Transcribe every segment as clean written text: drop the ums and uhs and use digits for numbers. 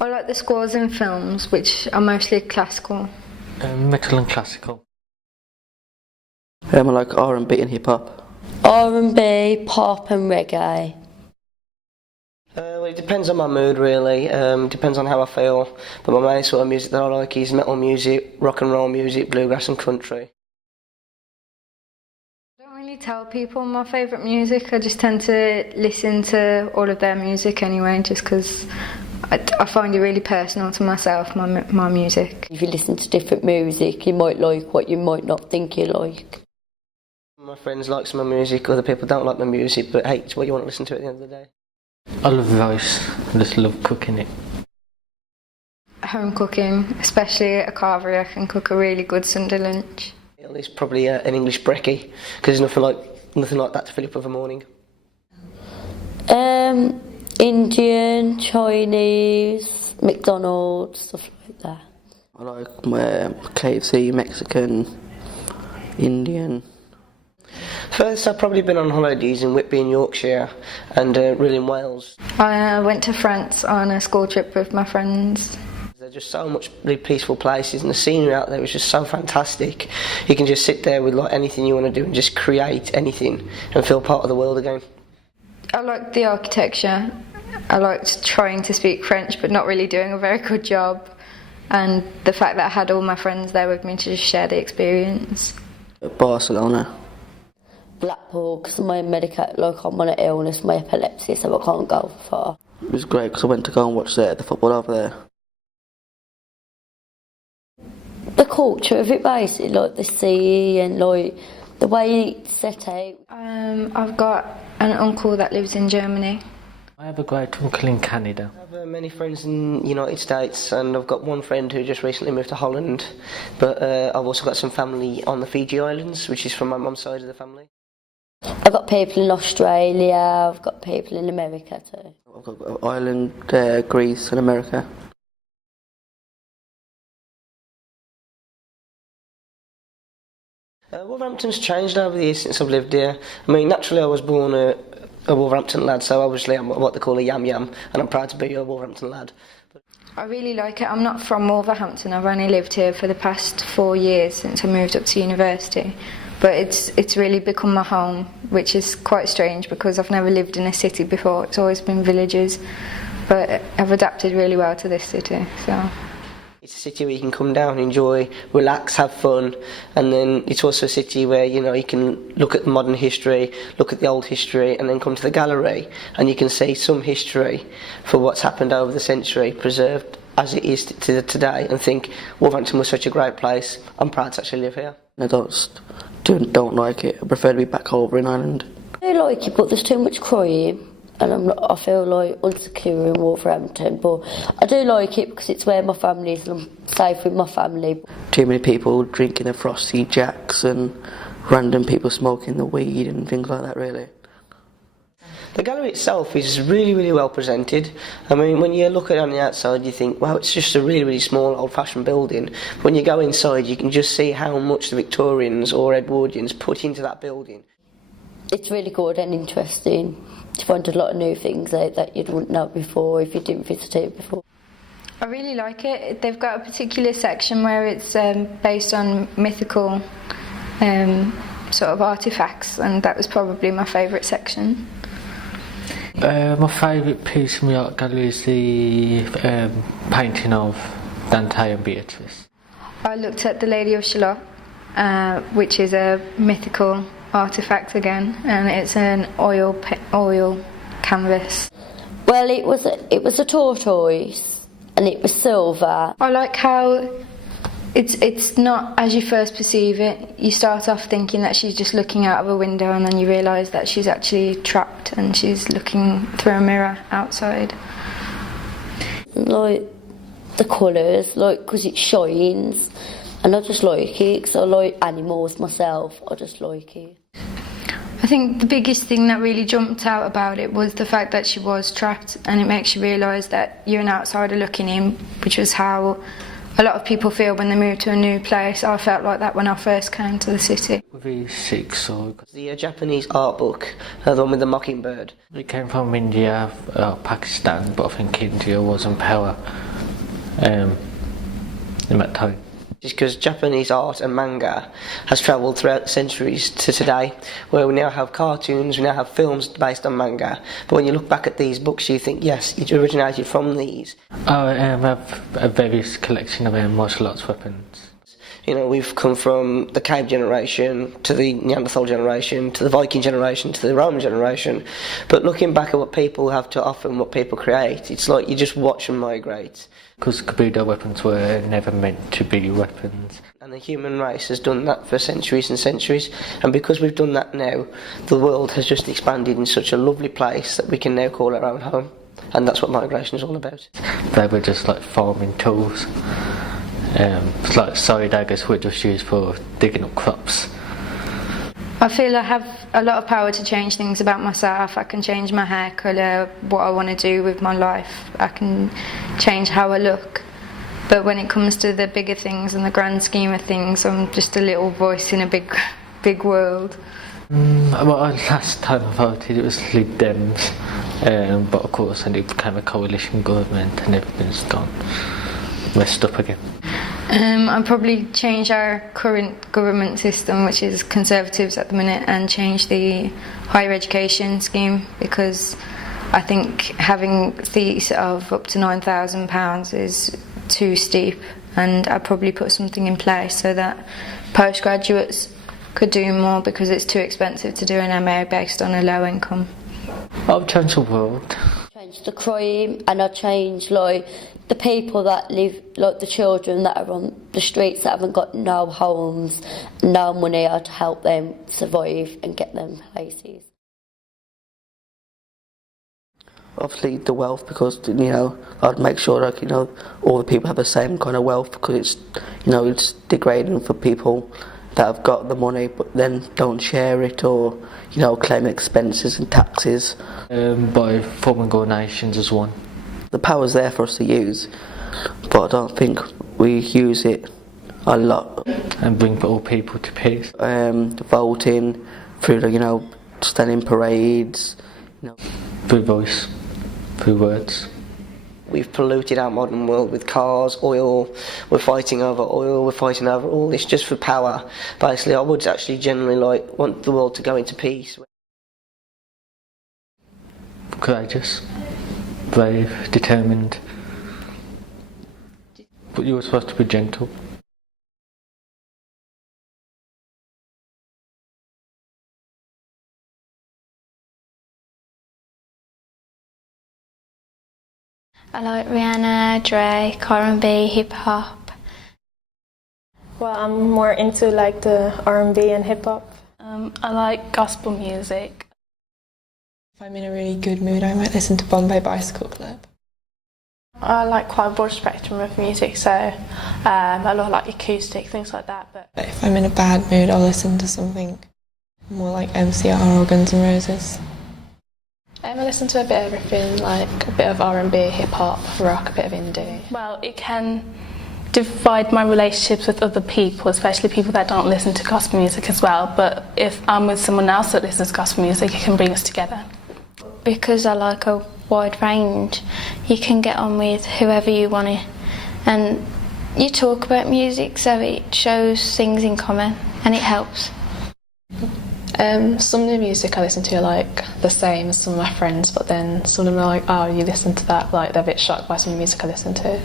I like the scores in films, which are mostly classical. Metal and classical. I like R&B and hip-hop. R&B, pop and reggae. Well, it depends on my mood, really. Depends on how I feel. But my main sort of music that I like is metal music, rock and roll music, bluegrass and country. I don't really tell people my favourite music. I just tend to listen to all of their music anyway, just because I find it really personal to myself, my music. If you listen to different music, you might like what you might not think you like. My friends like some of my music, other people don't like my music, but hey, it's what you want to listen to at the end of the day. I love rice. I just love cooking it. Home cooking, especially at a carvery, I can cook a really good Sunday lunch. It's probably an English brekkie, because there's nothing like that to fill up of a morning. Indian, Chinese, McDonald's, stuff like that. I like KFC, Mexican, Indian. First, I've probably been on holidays in Whitby in Yorkshire and really in Wales. I went to France on a school trip with my friends. They're just so much really peaceful places, and the scenery out there was just so fantastic. You can just sit there with like anything you want to do and just create anything and feel part of the world again. I liked the architecture. I liked trying to speak French but not really doing a very good job, and the fact that I had all my friends there with me to just share the experience. Barcelona. Blackpool, because I'm on an illness, my epilepsy, so I can't go far. It was great because I went to go and watch the football over there. The culture of it, basically, like the sea and like the way it's set out. I've got an uncle that lives in Germany. I have a great uncle in Canada. I have many friends in the United States, and I've got one friend who just recently moved to Holland. But I've also got some family on the Fiji Islands, which is from my mum's side of the family. I've got people in Australia, I've got people in America too. I've got Ireland, Greece and America. Wolverhampton's changed over the years since I've lived here. I mean, naturally I was born a Wolverhampton lad, so obviously I'm what they call a yam-yam, and I'm proud to be a Wolverhampton lad. I really like it. I'm not from Wolverhampton. I've only lived here for the past 4 years since I moved up to university. But it's really become my home, which is quite strange because I've never lived in a city before. It's always been villages. But I've adapted really well to this city, so... It's a city where you can come down, enjoy, relax, have fun, and then it's also a city where you can look at modern history, look at the old history, and then come to the gallery, and you can see some history for what's happened over the century, preserved as it is to today, and think Wolverhampton was such a great place. I'm proud to actually live here. I don't like it. I prefer to be back over in Ireland. I do like it, but there's too much crime. And I feel like insecure in Wolverhampton, but I do like it because it's where my family is and I'm safe with my family. Too many people drinking the Frosty Jacks and random people smoking the weed and things like that, really. The gallery itself is really, really well presented. I mean, when you look at it on the outside, you think, wow, it's just a really, really small, old-fashioned building. When you go inside, you can just see how much the Victorians or Edwardians put into that building. It's really good and interesting to find a lot of new things out that you wouldn't know before if you didn't visit it before. I really like it. They've got a particular section where it's based on mythical sort of artefacts, and that was probably my favourite section. My favourite piece from the Art Gallery is the painting of Dante and Beatrice. I looked at the Lady of Shalott, which is a mythical artefact again, and it's an oil canvas. Well, it was a tortoise, and it was silver. I like how it's not as you first perceive it. You start off thinking that she's just looking out of a window, and then you realise that she's actually trapped and she's looking through a mirror outside. Like the colours, like because it shines, and I just like it. Because I like animals myself. I just like it. I think the biggest thing that really jumped out about it was the fact that she was trapped, and it makes you realise that you're an outsider looking in, which was how a lot of people feel when they move to a new place. I felt like that when I first came to the city. Really sick, so The Japanese art book, the one with the mockingbird. it came from India, Pakistan, but I think India was in power in that time. Just because Japanese art and manga has travelled throughout the centuries to today, where we now have cartoons, we now have films based on manga. But when you look back at these books, you think, yes, it originated from these. I have a various collection of martial arts weapons. You know, we've come from the cave generation to the Neanderthal generation to the Viking generation to the Roman generation. But looking back at what people have to offer and what people create, it's like you just watch them migrate. Because Kabuto weapons were never meant to be weapons. And the human race has done that for centuries and centuries. And because we've done that now, the world has just expanded in such a lovely place that we can now call our own home. And that's what migration is all about. They were just like farming tools. It's like side daggers were just used for digging up crops. I feel I have a lot of power to change things about myself. I can change my hair colour, what I want to do with my life. I can change how I look. But when it comes to the bigger things and the grand scheme of things, I'm just a little voice in a big world. Well, last time I voted it was Lib Dems, but of course then it became a coalition government and everything's gone messed up again. I'd probably change our current government system, which is Conservatives at the minute, and change the higher education scheme, because I think having fees of up to £9,000 is too steep, and I'd probably put something in place so that postgraduates could do more, because it's too expensive to do an MA based on a low income. I'll change the world. Change the crime, and I change like the people that live, like the children that are on the streets that haven't got no homes, no money, to help them survive and get them places. Obviously the wealth, because I'd make sure that all the people have the same kind of wealth, because it's degrading for people that have got the money but then don't share it, or claim expenses and taxes. By forming donations as one. The power's there for us to use, but I don't think we use it a lot. And bring all people to peace. Voting, through standing parades. Through voice, through words. We've polluted our modern world with cars, oil, we're fighting over oil, we're fighting over all this just for power. Basically, I would actually generally want the world to go into peace. Courageous, brave, determined. But you were supposed to be gentle. I like Rihanna, Drake, R&B, hip hop. Well, I'm more into the R&B and hip hop. I like gospel music. If I'm in a really good mood, I might listen to Bombay Bicycle Club. I like quite a broad spectrum of music, so I love acoustic, things like that. But if I'm in a bad mood, I'll listen to something more like MCR or Guns N' Roses. I listen to a bit of everything, a bit of R&B, hip hop, rock, a bit of indie. Well, it can divide my relationships with other people, especially people that don't listen to gospel music as well. But if I'm with someone else that listens to gospel music, it can bring us together. Because I like a wide range, you can get on with whoever you want to, and you talk about music, so it shows things in common and it helps. Some of the music I listen to are the same as some of my friends, but then some of them are like, oh, you listen to that, they're a bit shocked by some of the music I listen to.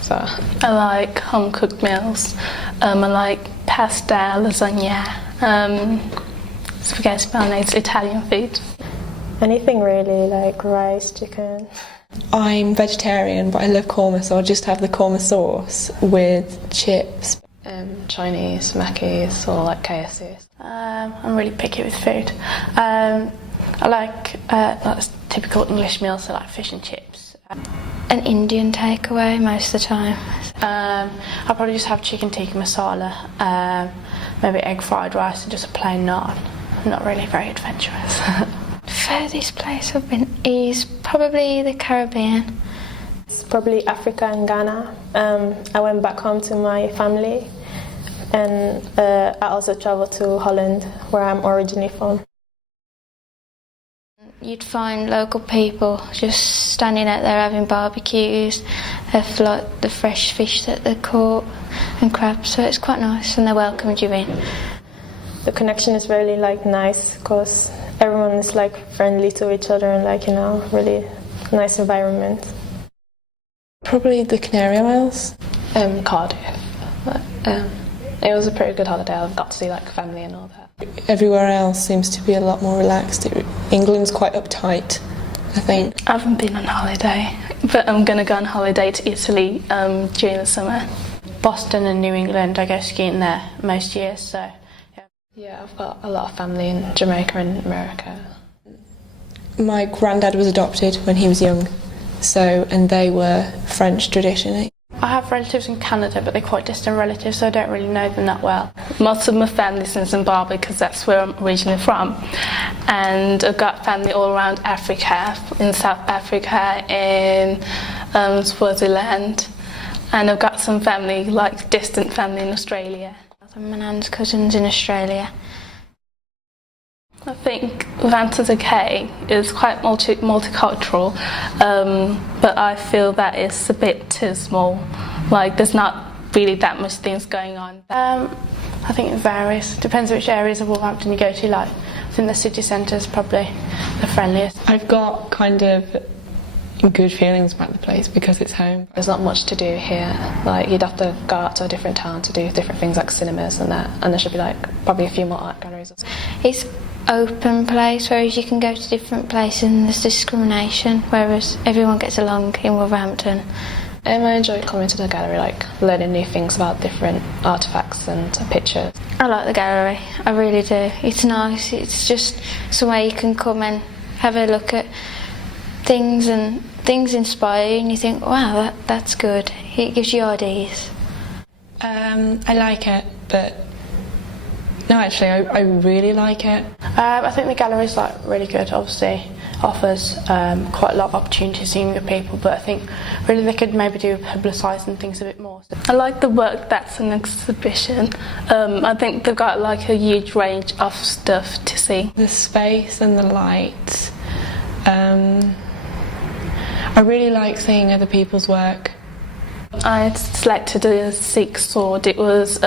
So I like home-cooked meals. I like pasta, lasagna, spaghetti bolognese, Italian food. Anything really, rice, chicken. I'm vegetarian, but I love korma, so I'll just have the korma sauce with chips. Chinese, Mackies, or KFC. I'm really picky with food. I like typical English meals, so fish and chips. An Indian takeaway most of the time. I'll probably just have chicken tikka masala, maybe egg fried rice and just a plain naan. I'm not really very adventurous. Furthest place I've been is probably the Caribbean. probably Africa and Ghana. I went back home to my family, and I also travelled to Holland, where I'm originally from. You'd find local people just standing out there having barbecues, have like the fresh fish that they caught and crabs, so it's quite nice, and they welcomed you in. The connection is really like nice because everyone is like friendly to each other and like, you know, really nice environment. Probably the Canary Isles. Cardiff. It was a pretty good holiday. I got to see like family and all that. Everywhere else seems to be a lot more relaxed. England's quite uptight, I think. I haven't been on holiday, but I'm going to go on holiday to Italy during the summer. Boston and New England, I go skiing there most years, so... Yeah, I've got a lot of family in Jamaica and America. My granddad was adopted when he was young, and they were French traditionally. I have relatives in Canada, but they're quite distant relatives, so I don't really know them that well. Most of my family's in Zimbabwe because that's where I'm originally from. And I've got family all around Africa, in South Africa, in Swaziland. And I've got some family, like distant family in Australia. My nan's cousins in Australia. I think Wolverhampton's okay. It's quite multicultural, but I feel that it's a bit too small. Like, there's not really that much things going on. I think it varies. Depends which areas of Wolverhampton you go to. Like, I think the city centre is probably the friendliest. I've got kind of good feelings about the place because it's home. There's not much to do here. Like, you'd have to go out to a different town to do different things like cinemas and that, and there should be like probably a few more art galleries. It's open place, whereas you can go to different places and there's discrimination, whereas everyone gets along in Wolverhampton. I enjoy coming to the gallery, like learning new things about different artefacts and pictures. I like the gallery, I really do. It's nice, it's just somewhere you can come and have a look at things, and things inspire you and you think, wow, that's good. It gives you ideas. I like it, but no, actually, I really like it. I think the gallery's like really good. Obviously, offers quite a lot of opportunities to younger people, but I think really they could maybe do publicising things a bit more. I like the work that's in the exhibition. I think they've got like a huge range of stuff to see. The space and the light. I really like seeing other people's work. I selected a Sikh sword. It was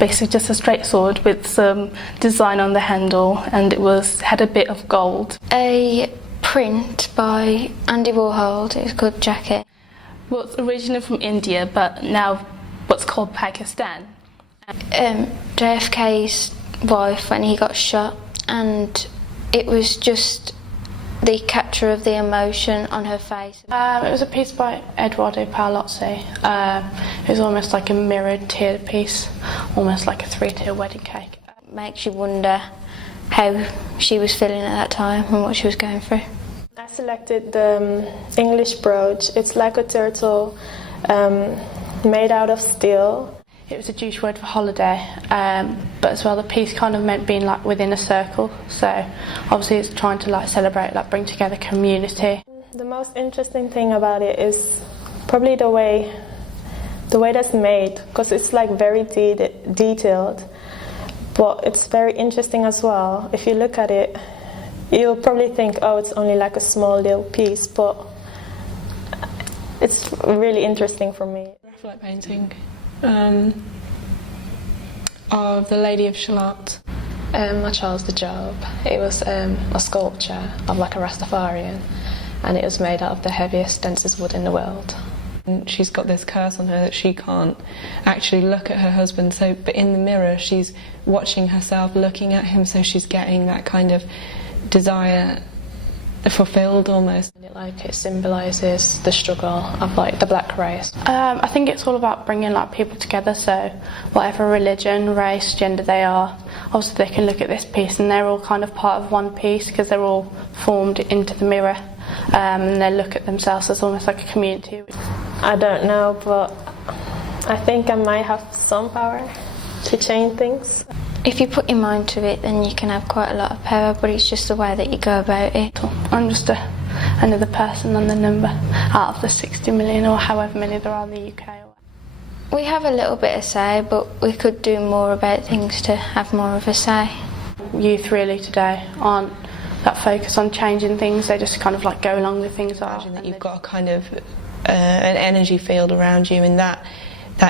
basically just a straight sword with some design on the handle, and it had a bit of gold. A print by Andy Warhol. It's called Jacket. Well, it's originally from India, but now what's called Pakistan. JFK's wife when he got shot, and it was just the capture of the emotion on her face. It was a piece by Eduardo Paolozzi. It was almost like a mirrored tiered piece, almost like a 3-tier wedding cake. It makes you wonder how she was feeling at that time and what she was going through. I selected the English brooch. It's like a turtle made out of steel. It was a Jewish word for holiday, but as well the piece kind of meant being like within a circle, so obviously it's trying to like celebrate, like bring together community. The most interesting thing about it is probably the way that's made, because it's like very detailed, but it's very interesting as well. If you look at it, you'll probably think, oh, it's only like a small little piece, but it's really interesting for me. Graphite painting. Of the Lady of Shalott. Charles the Job. It was a sculpture of like a Rastafarian, and it was made out of the heaviest, densest wood in the world. And she's got this curse on her that she can't actually look at her husband, but in the mirror she's watching herself looking at him, so she's getting that kind of desire fulfilled almost. It symbolises the struggle of like the black race. I think it's all about bringing like people together, so whatever religion, race, gender they are, obviously they can look at this piece and they're all kind of part of one piece because they're all formed into the mirror, and they look at themselves as almost like a community. I don't know, but I think I might have some power to change things. If you put your mind to it, then you can have quite a lot of power, but it's just the way that you go about it. I'm just another person on the number out of the 60. 60 million or however many there are in the UK. We have a little bit of say, but we could do more about things to have more of a say. Youth really today aren't that focused on changing things, they just kind of like go along with things that Imagine that you've got a kind of an energy field around you, and that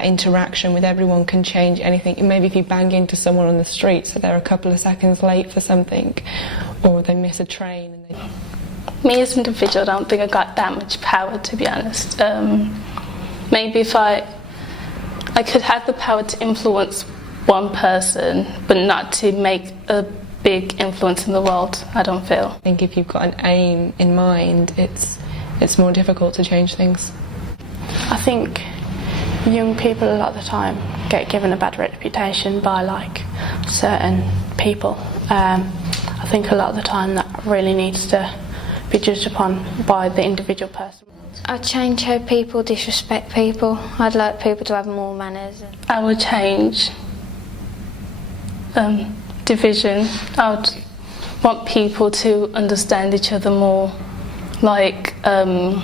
interaction with everyone can change anything. Maybe if you bang into someone on the street, so they're a couple of seconds late for something, or they miss a train. Me as an individual, I don't think I got that much power, to be honest. Maybe if I could have the power to influence one person, but not to make a big influence in the world, I don't feel. I think if you've got an aim in mind, it's more difficult to change things. I think young people a lot of the time get given a bad reputation by like certain people. I think a lot of the time that really needs to be judged upon by the individual person. I'd change how people disrespect people. I'd like people to have more manners. I would change division. I would want people to understand each other more, like to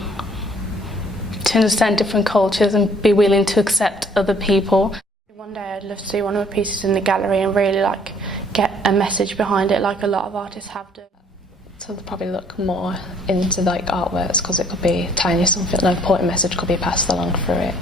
understand different cultures and be willing to accept other people. One day I'd love to see one of my pieces in the gallery and really like get a message behind it, like a lot of artists have done. So they'll probably look more into like artworks, because it could be tiny, something, an important message could be passed along through it.